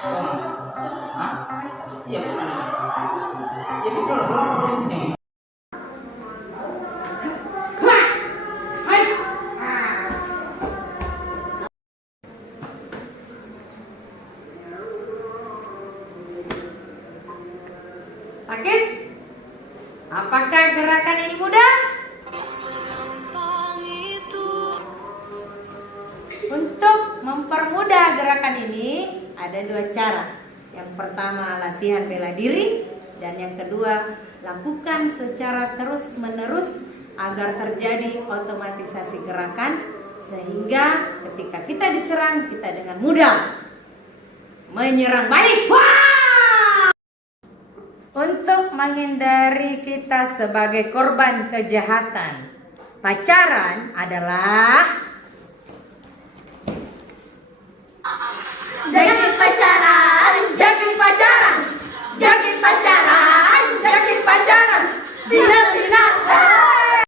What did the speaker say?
Hah? Iya benar. Iya benar. Kalau di sini. Sakit? Apakah gerakan ini mudah? Untuk mempermudah gerakan ini ada dua cara. Yang pertama latihan bela diri, dan yang kedua lakukan secara terus-menerus agar terjadi otomatisasi gerakan sehingga ketika kita diserang kita dengan mudah menyerang balik. Wah! Untuk menghindari kita sebagai korban kejahatan pacaran adalah jangan pacaran.